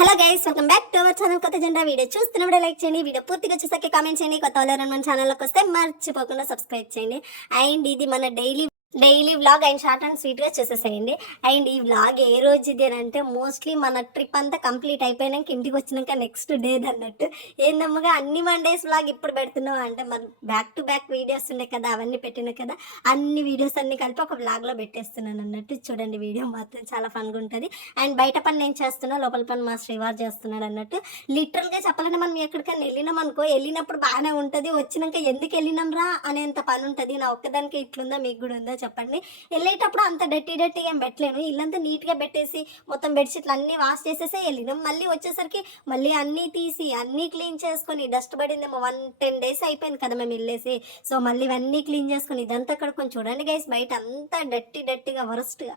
Hello guys welcome back to our channel. కొత్త జెండా video చూస్తున్నప్పుడు లైక్ చేయండి. వీడియో పూర్తిగా చూసాక కామెంట్ చేయండి. కొత్త వాళ్ళు మన ఛానల్లోకి వస్తే మర్చిపోకుండా సబ్స్క్రైబ్ చేయండి. అండ్ ఇది మన daily daily vlog and short and స్వీట్గా చేసేసేయండి. అండ్ ఈ వ్లాగ్ ఏ రోజుది అని అంటే మోస్ట్లీ మన ట్రిప్ అంతా కంప్లీట్ అయిపోయినాక ఇంటికి వచ్చినాక నెక్స్ట్ డే అన్నట్టు. ఏందమ్మగా అన్ని వన్ డేస్ వ్లాగ్ ఇప్పుడు పెడుతున్నావు అంటే మన బ్యాక్ టు బ్యాక్ వీడియోస్ ఉన్నాయి కదా అవన్నీ పెట్టినా కదా అన్ని వీడియోస్ అన్ని కలిపి ఒక వ్లాగ్లో పెట్టేస్తున్నాను అన్నట్టు. చూడండి వీడియో మాత్రం చాలా ఫన్గా ఉంటుంది. అండ్ బయట పని నేను చేస్తున్నా లోపల పని మా శ్రీవార్ చేస్తున్నాడు అన్నట్టు. లిటరల్గా చెప్పాలంటే మనం ఎక్కడికైనా వెళ్ళినాం అనుకో వెళ్ళినప్పుడు బాగానే ఉంటుంది. వచ్చినాక ఎందుకు వెళ్ళినాం రా అనేంత పని ఉంటుంది. నా ఒక్కదానికి ఇట్లుందా మీకు కూడా ఉందా చెప్పండి. వెళ్ళేటప్పుడు అంత డట్టి డట్టిగా ఏం పెట్టలేను. ఇల్లంతా నీట్గా పెట్టేసి మొత్తం బెడ్షీట్లు అన్నీ వాష్ చేసేసే వెళ్ళినాం. మళ్ళీ వచ్చేసరికి మళ్ళీ అన్నీ తీసి అన్నీ క్లీన్ చేసుకొని డస్ట్ పడిందేమో వన్ టెన్ డేస్ అయిపోయింది కదా మేము వెళ్ళేసి. సో మళ్ళీ ఇవన్నీ క్లీన్ చేసుకొని ఇదంతా అక్కడ కొంచెం చూడండి గైస్ బయట అంతా డట్టి డట్టిగా వరస్ట్గా.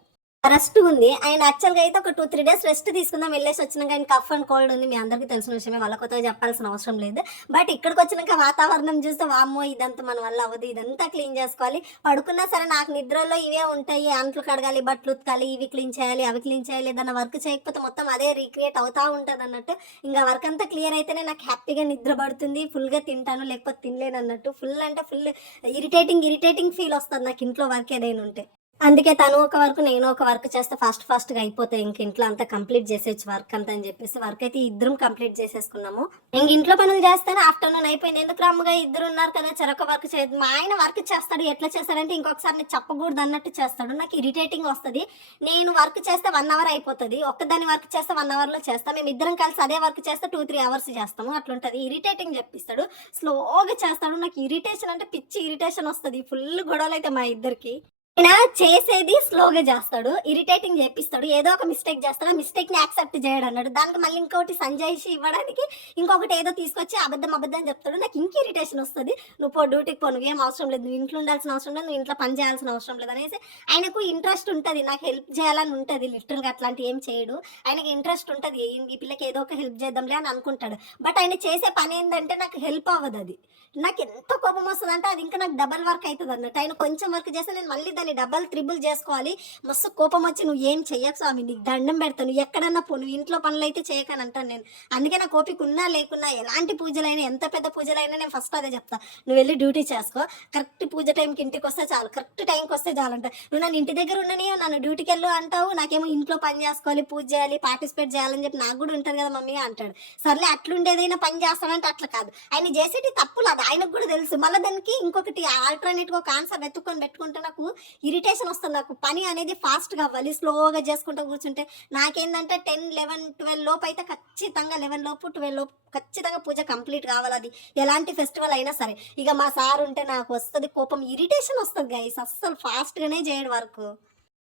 రెస్ట్ ఉంది. ఆయన యాక్చువల్గా అయితే ఒక టూ త్రీ డేస్ రెస్ట్ తీసుకుందాం వెళ్ళేసి వచ్చినాక ఆయన కఫ్ అండ్ కోల్డ్ ఉంది. మీ అందరికీ తెలిసిన విషయమే వాళ్ళ కొత్తగా చెప్పాల్సిన అవసరం లేదు. బట్ ఇక్కడికి వచ్చినాక వాతావరణం చూస్తే వామ్మో ఇదంతా మన వల్ల అవ్వదు. ఇదంతా క్లీన్ చేసుకోవాలి. పడుకున్నా సరే నాకు నిద్రలో ఇవే ఉంటాయి. అంట్లు కడగాలి బట్టలు ఉతకాలి ఇవి క్లీన్ చేయాలి అవి క్లీన్ చేయాలి ఏదైనా వర్క్ చేయకపోతే మొత్తం అదే రీక్రియేట్ అవుతా ఉంటుంది అన్నట్టు. ఇంకా వర్క్ అంతా క్లియర్ అయితేనే నాకు హ్యాపీగా నిద్ర పడుతుంది. ఫుల్గా తింటాను లేకపోతే తినలేను అన్నట్టు. ఫుల్ అంటే ఫుల్ ఇరిటేటింగ్ ఇరిటేటింగ్ ఫీల్ వస్తుంది నాకు ఇంట్లో వర్క్ ఏదైనా ఉంటే. అందుకే తను ఒక వర్క్ నేను ఒక వర్క్ చేస్తే ఫాస్ట్ ఫాస్ట్గా అయిపోతాయి ఇంక ఇంట్లో అంతా కంప్లీట్ చేసేచ్చు వర్క్ అంతా అని చెప్పేసి వర్క్ అయితే ఇద్దరం కంప్లీట్ చేసేసుకున్నాము. ఇంక ఇంట్లో పనులు చేస్తాను ఆఫ్టర్నూన్ అయిపోయింది. ఎందుకు రమ్ముగా ఇద్దరు ఉన్నారు కదా చెరొక వర్క్ చేయదు మా ఆయన వర్క్ చేస్తాడు ఎట్లా చేస్తాడంటే ఇంకొకసారి నేను చెప్పకూడదు అన్నట్టు చేస్తాడు. నాకు ఇరిటేటింగ్ వస్తుంది. నేను వర్క్ చేస్తే వన్ అవర్ అయిపోతుంది. ఒక్కదాని వర్క్ చేస్తే వన్ అవర్లో చేస్తాం. మేము ఇద్దరం కలిసి అదే వర్క్ చేస్తే టూ త్రీ అవర్స్ చేస్తాము. అట్లుంటుంది. ఇరిటేటింగ్ చెప్పిస్తాడు. స్లోగా చేస్తాడు. నాకు ఇరిటేషన్ అంటే పిచ్చి ఇరిటేషన్ వస్తుంది. ఫుల్ గొడవలు అయితే మా ఇద్దరికి. ఆయన చేసేది స్లోగా చేస్తాడు ఇరిటేటింగ్ చేపిస్తాడు ఏదో ఒక మిస్టేక్ చేస్తాడు ఆ మిస్టేక్ని యాక్సెప్ట్ చేయడు అన్నాడు. దానికి మళ్ళీ ఇంకోటి సంజాయిషి ఇవ్వడానికి ఇంకొకటి ఏదో తీసుకొచ్చి అబద్ధం అబద్ధం చెప్తాడు. నాకు ఇంక ఇరిటేషన్ వస్తుంది. నువ్వు పో డ్యూటీకి పో నువ్వేం అవసరం లేదు. నువ్వు ఇంట్లో ఉండాల్సిన అవసరం లేదు. నువ్వు ఇంట్లో పని చేయాల్సిన అవసరం లేదు అనేసి ఆయనకు ఇంట్రెస్ట్ ఉంటుంది. నాకు హెల్ప్ చేయాలని ఉంటుంది. లిటరల్గా అట్లాంటి ఏం చేయడు. ఆయనకి ఇంట్రెస్ట్ ఉంటుంది. ఈ పిల్లకి ఏదో ఒక హెల్ప్ చేద్దాంలే అని అనుకుంటాడు. బట్ ఆయన చేసే పని ఏంటంటే నాకు హెల్ప్ అవ్వదు అది. నాకు ఎంత కోపం వస్తుంది అంటే అది ఇంకా నాకు డబల్ వర్క్ అవుతుంది అన్నట్టు ఆయన కొంచెం వర్క్ చేస్తే నేను మళ్ళీ దాన్ని డబల్ త్రిబుల్ చేసుకోవాలి. మస్తు కోపం వచ్చి నువ్వు ఏం చెయ్యకు స్వామి నీకు దండం పెడతాను. ఎక్కడన్నా పో నువ్వు ఇంట్లో పనులు అయితే చేయకని అంటాను నేను. అందుకే నా కోపికున్నా ఉన్నా లేకున్నా ఎలాంటి పూజలైనా ఎంత పెద్ద పూజలైనా నేను ఫస్ట్ అదే చెప్తా. నువ్వు వెళ్ళి డ్యూటీ చేసుకో. కరెక్ట్ పూజ టైంకి ఇంటికి వస్తే చాలు. కరెక్ట్ టైంకి వస్తే చాలు అంట. నువ్వు నన్ను ఇంటి దగ్గర ఉండని నన్ను డ్యూటీకి వెళ్ళు అంటావు. నాకేమో ఇంట్లో పని చేసుకోవాలి పూజ చేయాలి పార్టిసిపేట్ చేయాలని చెప్పి నాకు కూడా ఉంటుంది కదా మమ్మీ అంటాడు. సర్లే అట్లుండేదైనా పని చేస్తానంటే అట్లా కాదు. ఆయన చేసేటి తప్పులు అది ఆయనకు కూడా తెలుసు. మళ్ళీ దానికి ఇంకొకటి ఆల్టర్నేట్గా ఒక ఆన్సర్ వెతుక్కొని పెట్టుకుంటే నాకు ఇరిటేషన్ వస్తుంది నాకు. పని అనేది ఫాస్ట్గా అవ్వాలి. స్లోగా చేసుకుంటూ కూర్చుంటే నాకేందంటే టెన్ లెవెన్ ట్వెల్వ్ లోపు అయితే ఖచ్చితంగా లెవెన్ లోపు ట్వెల్వ్ లోపు ఖచ్చితంగా పూజ కంప్లీట్ కావాలి అది. ఎలాంటి ఫెస్టివల్ అయినా సరే. ఇక మా సార్ ఉంటే నాకు వస్తుంది కోపం. ఇరిటేషన్ వస్తుంది గైస్ అస్సలు ఫాస్ట్గానే చేయడం వరకు.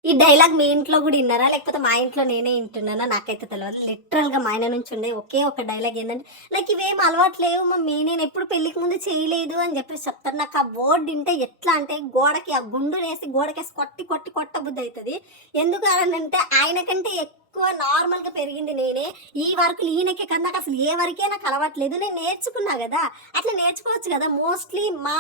ఈ డైలాగ్ మీ ఇంట్లో కూడా విన్నారా? లేకపోతే మా ఇంట్లో నేనే వింటున్నానా? నాకైతే తెలియదు లిటరల్గా మా ఆయన నుంచి ఉండే ఒకే ఒక డైలాగ్ ఏంటంటే నాకు ఇవేం అలవాటు లేవు మమ్మీ. నేను ఎప్పుడు పెళ్ళికి ముందు చేయలేదు అని చెప్పేసి చెప్తారు. నాకు ఆ బోర్డు వింటే ఎట్లా అంటే గోడకి ఆ గుండు వేసి గోడకేసి కొట్టి కొట్టి కొట్టబుద్ధి అవుతుంది. ఎందుకు అని అంటే ఆయన కంటే ఎక్కువ నార్మల్గా పెరిగింది నేనే. ఈ వరకు ఈయనకే కదా నాకు అసలు ఏ వరకే నాకు అలవాట్లేదు. నేను నేర్చుకున్నా కదా. అట్లా నేర్చుకోవచ్చు కదా. మోస్ట్లీ మా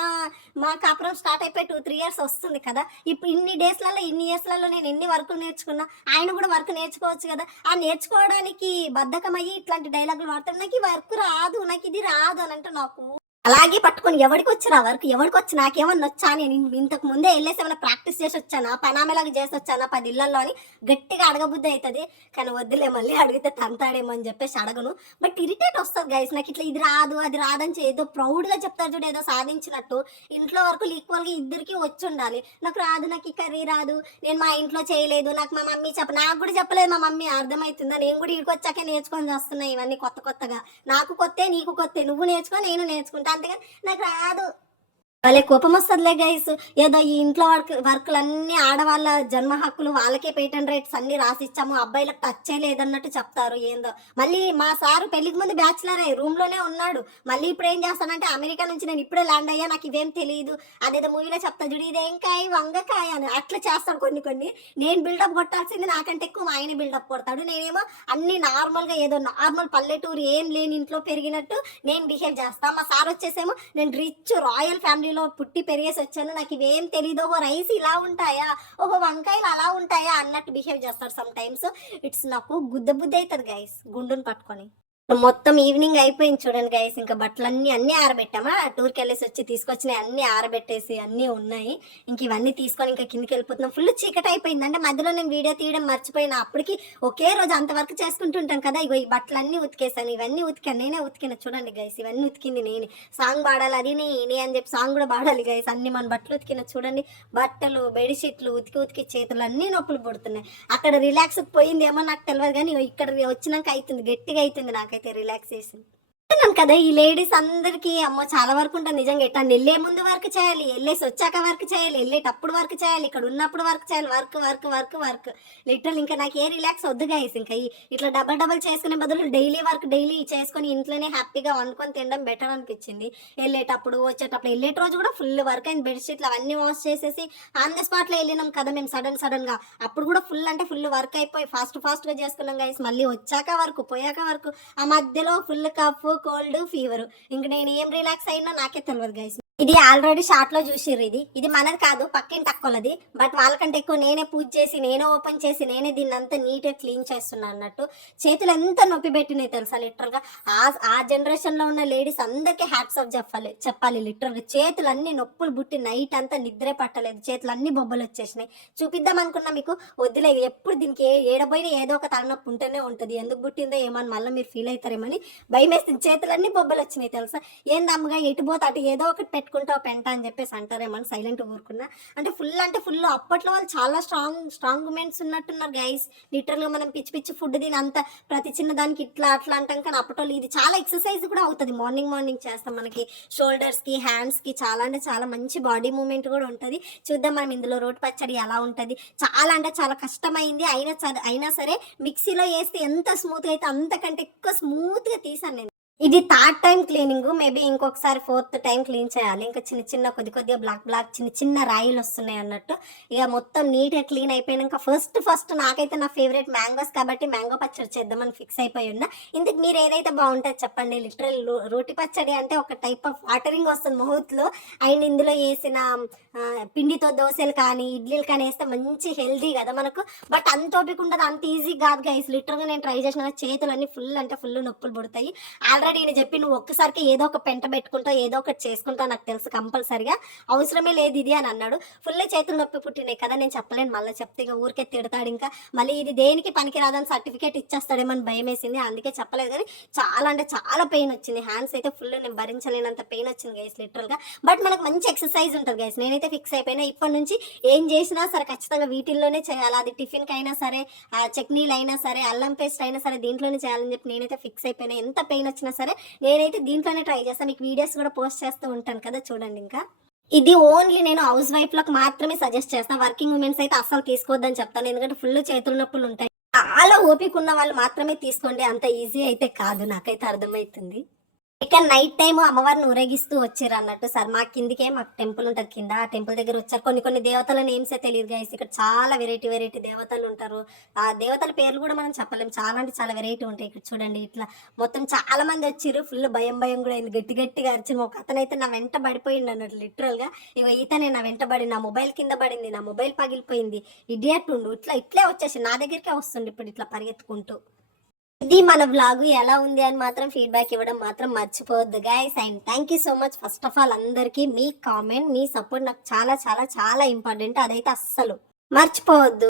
మా కాపురం స్టార్ట్ అయిపోయి టూ త్రీ ఇయర్స్ వస్తుంది కదా. ఇప్పుడు ఇన్ని డేస్లలో ఇన్ని ఇయర్స్లలో నేను ఎన్ని వర్కులు నేర్చుకున్నా ఆయన కూడా వర్క్ నేర్చుకోవచ్చు కదా. ఆ నేర్చుకోవడానికి బద్ధకమయ్యి ఇట్లాంటి డైలాగులు వాడతాడు నాకు ఈ వర్క్ రాదు నాకు ఇది రాదు అని అంటే నాకు అలాగే పట్టుకొని ఎవరికి వచ్చిన వర్క్ ఎవరికి వచ్చి నాకేమన్నా వచ్చా నేను ఇంతకు ముందే వెళ్ళేసి ఏమైనా ప్రాక్టీస్ చేసి వచ్చానా? పనామేలాగా చేసి వచ్చానా? పది ఇళ్ళలో అని గట్టిగా అడగబుద్ధి అవుతుంది. కానీ వద్దులే మళ్ళీ అడిగితే తంతాడేమో అని చెప్పేసి అడగను. బట్ ఇరిటేట్ వస్తుంది గైస్ నాకు ఇట్లా ఇది రాదు అది రాదని ఏదో ప్రౌడ్గా చెప్తారు చూడు ఏదో సాధించినట్టు. ఇంట్లో వరకు ఈక్వల్గా ఇద్దరికి వచ్చి ఉండాలి. నాకు రాదు నాకు ఈ కర్రీ రాదు. నేను మా ఇంట్లో చేయలేదు. నాకు మా మమ్మీ చెప్ప నాకు కూడా చెప్పలేదు మా మమ్మీ. అర్థమవుతుందా? నేను కూడా ఇక్కడికి వచ్చాకే నేర్చుకొని వస్తున్నాయి ఇవన్నీ కొత్త కొత్తగా. నాకు కొత్తే నీకు కొత్తే. నువ్వు నేర్చుకో నేను నేర్చుకుంటా. అంతేగాని నాకు రాదు. వాళ్ళే కోపం వస్తుందిలే గైస్ ఏదో ఈ ఇంట్లో వర్క్ వర్క్లన్నీ ఆడవాళ్ళ జన్మ హక్కులు వాళ్ళకే పేటెంట్ రైట్స్ అన్ని రాసిచ్చాము. అబ్బాయిలకు టచ్ లేదన్నట్టు చెప్తారు. ఏందో. మళ్ళీ మా సారు పెళ్ళికి ముందు బ్యాచులరే రూమ్లోనే ఉన్నాడు. మళ్ళీ ఇప్పుడు ఏం చేస్తానంటే అమెరికా నుంచి నేను ఇప్పుడే ల్యాండ్ అయ్యా నాకు ఇవేం తెలియదు అదేదో మూవీలో చెప్తా చూడు ఇదేం కాయ వంగకాయ అని. అట్లా చేస్తాడు కొన్ని కొన్ని. నేను బిల్డప్ కొట్టాల్సింది నాకంటే ఎక్కువ మా ఆయన బిల్డప్ కొడతాడు. నేనేమో అన్ని నార్మల్గా ఏదో నార్మల్ పల్లెటూరు ఏం లేని ఇంట్లో పెరిగినట్టు నేను బిహేవ్ చేస్తా. మా సార్ వచ్చేసేమో నేను రిచ్ రాయల్ ఫ్యామిలీ ఫ్యామిలీలో పుట్టి పెరిగేసి వచ్చాను నాకు ఇవేం తెలియదు ఓహో రైస్ ఇలా ఉంటాయా? ఓహో వంకాయలు అలా ఉంటాయా? అన్నట్టు బిహేవ్ చేస్తారు సమ్ టైమ్స్ ఇట్స్ నాకు గుద్ద బుద్ధి అవుతుంది గైస్ గుండుని పట్టుకొని. మొత్తం ఈవినింగ్ అయిపోయింది చూడండి గైస్ ఇంకా బట్టలన్నీ అన్నీ ఆరబెట్టామా? టూర్కి వెళ్ళేసి వచ్చి తీసుకొచ్చినాయి అన్నీ ఆరబెట్టేసి అన్నీ ఉన్నాయి. ఇంక ఇవన్నీ తీసుకొని ఇంకా కిందికి వెళ్ళిపోతున్నాం. ఫుల్ చీకటి అయిపోయింది అంటే మధ్యలో నేను వీడియో తీయడం మర్చిపోయిన. అప్పటికి ఒకే రోజు అంతవరకు చేసుకుంటుంటాం కదా. ఇగో ఈ బట్టలన్నీ ఉతికేసాను ఇవన్నీ ఉతికాను. నేనే ఉతికిన. చూడండి గైస్ ఇవన్నీ ఉతికింది నేనే. సాంగ్ పాడాలి అది నేనే అని చెప్పి సాంగ్ కూడా పాడాలి గైస్ అన్ని మన బట్టలు ఉతికిన చూడండి. బట్టలు బెడ్షీట్లు ఉతికి ఉతికి చేతులు అన్నీ నొప్పులు పుడుతున్నాయి. అక్కడ రిలాక్స్ పోయిందేమో నాకు తెలియదు కానీ ఇగో ఇక్కడ వచ్చినాక అవుతుంది గట్టిగా అవుతుంది నాకైతే. రిలాక్సేషన్ చెప్తున్నాను కదా ఈ లేడీస్ అందరికీ అమ్మో చాలా వరకు ఉంటుంది. నిజంగా ఎట్లా వెళ్ళే ముందు వర్క్ చేయాలి వెళ్ళేసి వచ్చాక వర్క్ చేయాలి వెళ్ళేటప్పుడు వర్క్ చేయాలి ఇక్కడ ఉన్నప్పుడు వర్క్ చేయాలి work work work work. Literal ఇంకా నాకు ఏ రిలాక్స్ వద్దు గైస్ ఇంకా ఇట్లా డబల్ డబల్ చేసుకునే బదులు డైలీ వర్క్ డైలీ చేసుకొని ఇంట్లోనే హ్యాపీగా వండుకొని తినడం బెటర్ అనిపించింది. వెళ్ళేటప్పుడు వచ్చేటప్పుడు వెళ్ళేట రోజు కూడా ఫుల్ వర్క్ అయింది బెడ్షీట్లు అవన్నీ వాష్ చేసేసి ఆన్ ద స్పాట్లో వెళ్ళినాం కదా మేము సడన్ సడన్గా. అప్పుడు కూడా ఫుల్ అంటే ఫుల్ వర్క్ అయిపోయి ఫాస్ట్ ఫాస్ట్గా చేసుకున్నాం గైస్ మళ్ళీ వచ్చాక వర్క్ పోయాక వర్క్ ఆ మధ్యలో ఫుల్ కఫ్ కోల్డ్ ఫీవర్ ఇంక నేను ఏం రిలాక్స్ అయినా నాకే తెలియదు గైస్ ఇది ఆల్రెడీ షార్ట్లో చూసిర్రు ఇది. ఇది మనది కాదు పక్కింటి తక్కువది బట్ వాళ్ళకంటే ఎక్కువ నేనే పూజ చేసి నేనే ఓపెన్ చేసి నేనే దీన్ని అంతా నీట్గా క్లీన్ చేస్తున్నా అన్నట్టు. చేతులు ఎంత నొప్పి పెట్టినాయి తెలుసా లిటరల్గా? ఆ ఆ జనరేషన్లో ఉన్న లేడీస్ అందరికీ హ్యాట్స్ ఆఫ్ చెప్పాలి చెప్పాలి లిటరల్గా. చేతులు అన్ని నొప్పులు బుట్టి నైట్ అంతా నిద్రే పట్టలేదు. చేతులు అన్ని బొబ్బలు వచ్చేసినాయి. చూపిద్దాం అనుకున్నా మీకు. వద్దులే ఎప్పుడు దీనికి ఏ ఏడబోయినా ఏదో ఒక తలనొప్పి ఉంటూనే ఉంటుంది. ఎందుకు పుట్టిందో ఏమని మళ్ళీ మీరు ఫీల్ అవుతారేమని భయం వేస్తుంది చేతులన్నీ బొబ్బలు వచ్చినాయి తెలుసా? ఏందమ్మగా ఎటు పోతే అటు ఏదో ఒకటి పెట్టుకుంటావు పెంట అని చెప్పేసి అంటారేమని సైలెంట్ ఊరుకున్నా. అంటే ఫుల్ అంటే ఫుల్ అప్పట్లో వాళ్ళు చాలా స్ట్రాంగ్ స్ట్రాంగ్ ఉమెన్స్ ఉన్నట్టున్నారు గైస్ లిటరల్గా మనం పిచ్చి పిచ్చి ఫుడ్ తిని అంత ప్రతి చిన్న దానికి ఇట్లా అట్లా అంటాం కానీ అప్పట్లో ఇది చాలా ఎక్సర్సైజ్ కూడా అవుతుంది. మార్నింగ్ మార్నింగ్ చేస్తాం మనకి. షోల్డర్స్కి హ్యాండ్స్కి చాలా అంటే చాలా మంచి బాడీ మూమెంట్ కూడా ఉంటుంది. చూద్దాం మనం ఇందులో రోటి పచ్చడి ఎలా ఉంటుంది. చాలా అంటే చాలా కష్టమైంది. అయినా సరే అయినా సరే మిక్సీలో వేస్తే ఎంత స్మూత్గా అయితే అంతకంటే ఎక్కువ స్మూత్గా తీసాను నేను. ఇది థర్డ్ టైం క్లీనింగ్ మేబీ ఇంకొకసారి ఫోర్త్ టైం క్లీన్ చేయాలి. ఇంకా చిన్న చిన్న కొద్ది కొద్దిగా బ్లాక్ బ్లాక్ చిన్న చిన్న రాయిలు వస్తున్నాయి అన్నట్టు. ఇక మొత్తం నీట్గా క్లీన్ అయిపోయినాక ఫస్ట్ ఫస్ట్ నాకైతే నా ఫేవరెట్ మ్యాంగోస్ కాబట్టి మ్యాంగో పచ్చడి చేద్దామని ఫిక్స్ అయిపోయి ఉన్నా. ఇందుకు మీరు ఏదైతే బాగుంటుంది చెప్పండి. లిటరల్ రోటి పచ్చడి అంటే ఒక టైప్ ఆఫ్ వాటరింగ్ వస్తుంది మౌత్లో అండ్ ఇందులో వేసిన పిండితో దోశలు కానీ ఇడ్లీలు కానీ వేస్తే మంచి హెల్దీ కదా మనకు. బట్ అంత ఓపిక ఉండదు. అంత ఈజీ కాదు గైస్ లిటరల్గా నేను ట్రై చేసిన చేతులన్నీ చేతులు అన్ని ఫుల్ అంటే ఫుల్ నొప్పులు పుడతాయి. ఆల్రెడీ నేను చెప్పి నువ్వు ఒక్కసారికి ఏదో ఒక పెంట పెట్టుకుంటా ఏదో ఒకటి చేసుకుంటా నాకు తెలుసు కంపల్సరిగా. అవసరమే లేదు ఇది అని అన్నాడు. ఫుల్ చేతులు నొప్పి పుట్టినాయి కదా నేను చెప్పలేను. మళ్ళీ చెప్తే ఇక ఊరికే తిడతాడు ఇంకా. మళ్ళీ ఇది దేనికి పనికిరాదని సర్టిఫికేట్ ఇచ్చేస్తాడేమో అని భయం వేసింది. అందుకే చెప్పలేదు కానీ చాలా అంటే చాలా పెయిన్ వచ్చింది. హ్యాండ్స్ అయితే ఫుల్ నేను భరించలేనంత పెయిన్ వచ్చింది గైస్ లిటరల్గా బట్ మనకు మంచి ఎక్సర్సైజ్ ఉంటుంది గైస్ నేనైతే ఫిక్స్ అయిపోయినా ఇప్పటి నుంచి ఏం చేసినా సరే ఖచ్చితంగా వీటిల్లోనే చేయాలి. అది టిఫిన్కి అయినా సరే చట్నీలు అయినా సరే అల్లం పేస్ట్ అయినా సరే దీంట్లోనే చేయాలని చెప్పి నేనైతే ఫిక్స్ అయిపోయినా. ఎంత పెయిన్ వచ్చినా సరే నేనైతే దీంట్లోనే ట్రై చేస్తాను మీకు వీడియోస్ కూడా పోస్ట్ చేస్తూ ఉంటాను కదా చూడండి ఇంకా. ఇది ఓన్లీ నేను హౌస్ వైఫ్లకు మాత్రమే సజెస్ట్ చేస్తాను వర్కింగ్ ఉమెన్స్ అయితే అస్సలు తీసుకోవద్దని చెప్తాను. ఎందుకంటే ఫుల్ చేతుల నొప్పులు ఉంటాయి. చాలా ఓపిక ఉన్న వాళ్ళు మాత్రమే తీసుకోండి. అంత ఈజీ అయితే కాదు నాకైతే అర్థమవుతుంది. ఇక నైట్ టైం అమ్మవారిని ఊరేగిస్తూ వచ్చారు అన్నట్టు. సార్ మా కిందికే మాకు టెంపుల్ ఉంటుంది కింద. ఆ టెంపుల్ దగ్గర వచ్చారు. కొన్ని కొన్ని దేవతల నేమ్సే తెలియదు గైస్ ఇక్కడ చాలా వెరైటీ వెరైటీ దేవతలు ఉంటారు. ఆ దేవతల పేర్లు కూడా మనం చెప్పలేం. చాలా అంటే చాలా వెరైటీ ఉంటాయి ఇక్కడ చూడండి ఇట్లా. మొత్తం చాలా మంది వచ్చారు. ఫుల్ భయం భయం కూడా అయింది. గట్టి గట్టిగా అరిచిన ఒక అతనైతే నా వెంట పడిపోయింది అన్నట్టు లిటరల్గా ఇక ఈతనే నా వెంట పడి నా మొబైల్ కింద పడింది. నా మొబైల్ పగిలిపోయింది. ఇడియట్ ఉండు. ఇట్లా ఇట్లే వచ్చేసి నా దగ్గరికే వస్తుంది ఇప్పుడు ఇట్లా పరిగెత్తుకుంటూ. ఇది మన బ్లాగ్ ఎలా ఉంది అని మాత్రం ఫీడ్బ్యాక్ ఇవ్వడం మాత్రం మర్చిపోవద్దు guys and thank you so much first of all అందరికీ మీ కామెంట్ మీ సపోర్ట్ నాకు చాలా చాలా చాలా ఇంపార్టెంట్ అదైతే అస్సలు మర్చిపోవద్దు.